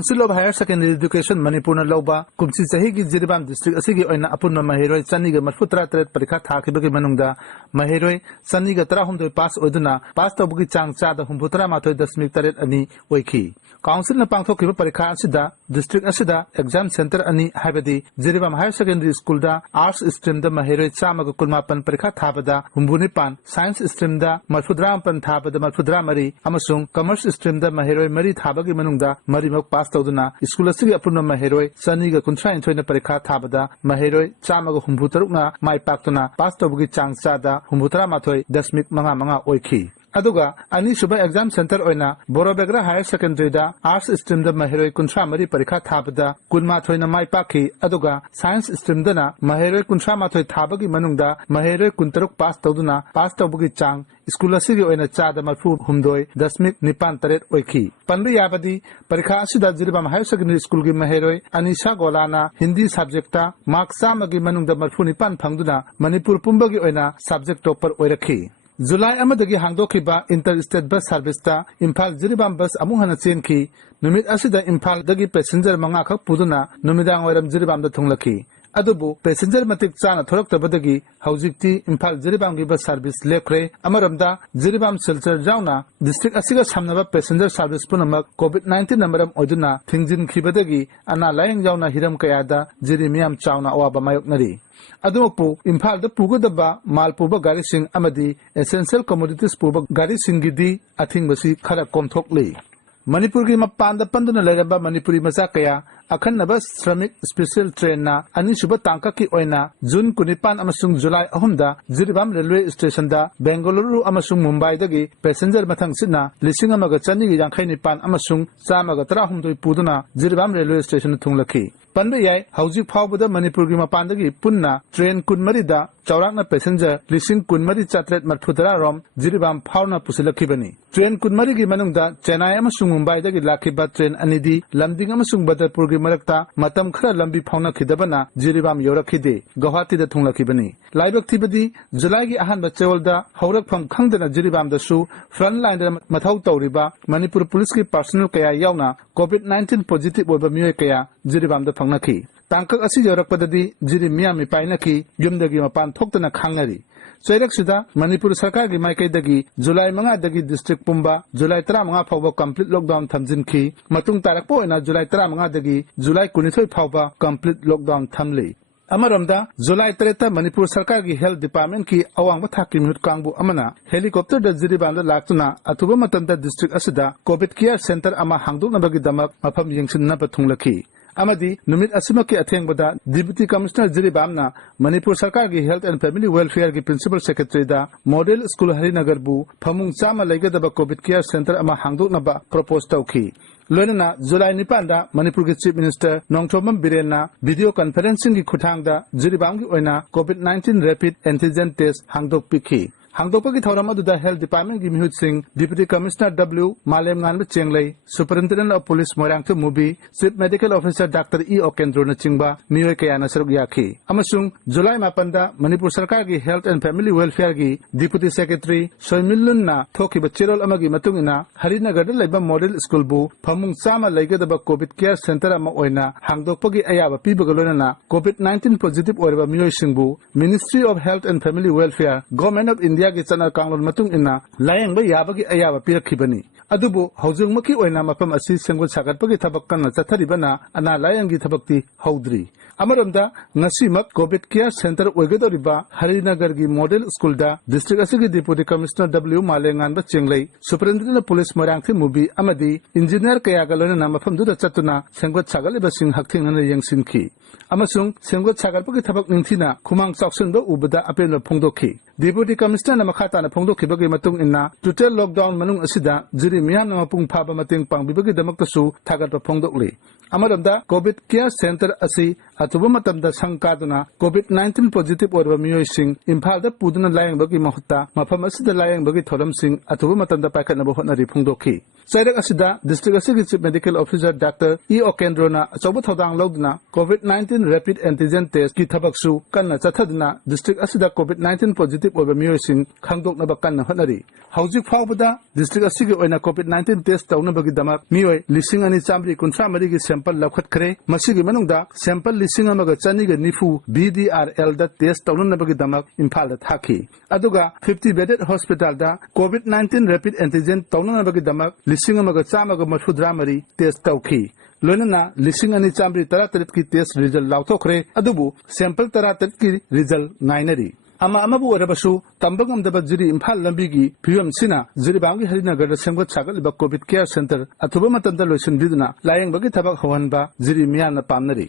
Council of Higher Secondary Education Manipurna Lauba Kumsi Sahigi Jiribam District Asigi Oina Apuna Mahiroi Saniga Marfutra Tret Parikha Thakibagi Manungda Mahiroi Saniga Trahumdoi Pass Oduna Pass Tobugi Chang Chada Humputra Matoi Dasmik Taret Ani Oiki Council na Pangthokiba Parikha Asida District Asida Exam Center Ani Habadi Jiribam Higher Secondary School da Arts Stream da Mahiroi Chamaga Kulmapan Parikha Thabada Humbunipan Science Stream da Marfudra Pan Thabada Marfudra Mari Amasung Commerce Stream da Mahiroi Mari Thabagi Manungda Mari Mok Pass Toduna School Asigi Apuna Mahiroi Saniga Kuntra Intoina Parikha Thabada Mahiroi Chamaga Humputarukna Mai Paktuna Pass Tobugi Chang Chada Humputra Matoi Dasmik Manga Oiki Aduga Ani Suba Exam Center Oina Borobegra Higher Secondary da Arts Stream da Mahiroi Kuntra Mari Parikha Thabada Kunma Thoina Mai Paki Aduga Science Stream dana Mahiroi Kuntra Mathoi Thabagi Manungda Mahiroi Kuntaruk Pass Toduna Pass Tobugi Chang School Asigi Oina Chada Marfu Humdoi Dasmik Nipan Taret Oiki Panbi Yabadi Parikha Asida Jiribam Higher Secondary School gi Mahiroi Anisha Golana Hindi subjecta Mark Samagi Manungda Marfu Nipan Phangduna Manipur Pumbagi Oina subject topper Oirakhi July amadagi hangdokhiba interstate bus service ta Imphal Jiribam bus amuhana chenki numit asida Imphal dagi passenger manga khak puduna numidang oiram Jiribam da thunglaki adubu passenger matik chana thoraktabadagi haujikti Imphal Jiribam gi bus service lekre amaramda Jiribam Silchar jauna district asiga samnaba passenger service punamak COVID-19 namaram oduna thingjin khibadagi ana layang jauna hiram kayada Jirimiam chauna awaba mayoknari Adupu Imphal da Pugadaba Malpuba Garising Amadi Essential Commodities Puba Garising Gidi Atingbasi Khara Komthokli Manipur gi mapanda panduna leraba Manipuri Masakaya Akhanaba Shramik Special Train na Ani Suba Tangka ki oina June Kunipan amasung July ahumda Jiribam Railway Station da Bengaluru amasung Mumbai dagi passenger mathang sina lising amaga chani gi yangkhai nipan amasung chamaga trahumdoi puduna Jiribam Railway Station thunglaki Panbe yai Haujik Phawbada Manipur gi mapandagi punna train kunmari da Chaurakna passenger lising kunmari chatret marfudara rom Jiribam Phawna pusilakibani train kunmari gi manungda Chennai amasung Mumbai dagi lakiba train anidi lamding amasung Badarpur gi marakta matam khara lambi phawna khidabana Jiribam yorakhide Guwahati da thunglakibani laibak thibadi July gi ahan bachewal da haurak phang khangdana Jiribam da su front line da mathau tawriba Manipur police ki personnel kaya yauna COVID-19 positive oiba miyoi kaya Jiribam da phangnaki tangkak asi yorakpadadi Jirimiam mi painaki yumdagi mapan thoktana khangnari Soirak Sida, Manipur Sarkar gi Maikai dagi, July Manga dagi District Pumba, July Tra Manga Phawba complete lockdown thamjin ki, Matung Tarakpo ina July Tra Manga dagi, July Kunithoi Phawba complete lockdown thamli. Amaramda, July Treta Manipur Sarkar gi Health Department ki awang bathaki minute kangbu amana, helicopter da Jiribam da laktuna, atuba matanda District Asida, COVID Care Center ama hangduk na bagi damak, mapam yengsin na patunglaki. Amadi numit asimaki athengbada Deputy Commissioner Jiribamna Manipur Sarkar gi Health and Family Welfare gi Principal Secretary da Model School Harinagar bu phamung chama laigadaba COVID Care Center ama hangdoknaba propose tawki Loinana July Nipanda Manipur gi Chief Minister Nongthomam Birenna video conferencing gi khuthangda Jiribam gi oina COVID-19 rapid antigen test hangdok pikhi Hangdokpagi thauram aduda Health Department gi Mihut Singh, Deputy Commissioner W. Malem Nganba Chenglei, Superintendent of Police Moirangthu Mubi, Chief Medical Officer Dr. E. Okendro na chingba miyoi kayana saruk yakhi. Amasung July mapanda Manipur Sarkar gi Health and Family Welfare gi Deputy Secretary Soimilun na thokiba chirol amagi matungina Harinagar da laiba Model School bu phamung chama laigadaba COVID Care Center ama oina hangdokpagi ayaba pibaga loinana COVID-19 positive oiraba miyoi singbu Ministry of Health and Family Welfare, Government of India gi chana kanglon matung ina layang ba yabagi ayaba pirakhibani adubu haujung maki oina mapam asi sengol sagatpagi thabak kana chatharibana ana layang gi thabakti haudri amaramda ngasi mak COVID Care Center oigadoriba Harinagar gi Model School da District asigi Deputy Commissioner W. Malengan ba Chenglei Superintendent of Police Moirangthi Mubi amadi Engineer kaya galona na mapam du da chatuna sengot sagaliba sing hakthing na yangsinki amasung sengot sagatpagi thabak ningthina khumang chawsin ba ubada apel phongdokhi Deputy Commissioner na makata na phongdokhibagi matung inna total lockdown manung asida Jirimiam na mapung phaba mating pangbibagi damaktasu thagatpa phongdokli amaramda COVID Care Center asi atuba matamda sangkaduna COVID-19 positive orba miyoi sing Imphal da puduna layang bagi mahutta mafam asida layang bagi thoram sing atuba matamda paikhatnaba hotnari phongdokhi Chairak asida district asigi chief medical officer Dr. E Okendrona achoba thodang lodna COVID-19 rapid antigen test ki thabaksu kanna chathadna district asida COVID-19 positive oba mioising khangdokna ba kanna honari hauzik phawbada district asigi oina COVID-19 test tawna bagi damak mioi lising ani chamri kunsa mari gi sample lakhat khare masigi manungda sample lising amaga chani ga nifu BDRL da test tawna bagi damak imphal da thaki aduga 50 bedded hospital da COVID-19 rapid antigen tawna bagi damak lising amaga chamaga masudra mari test tawki लोनना लिसिंग अनि चामरी तरा तरत की test result लाउथोखरे अदुबु sample तरा तरत की result नाइनरी अमा अमाबु ओरबसु तंबगम दब जिरि इम्फाल लंबीगी फियम सिना जिरिबांगी हरिनगर सेंगत सागल बा कोविड केयर सेंटर अथुबा मतंदा लोइसन बिदना लायंग बगी थबक होहनबा जिरि मियाना पामनरी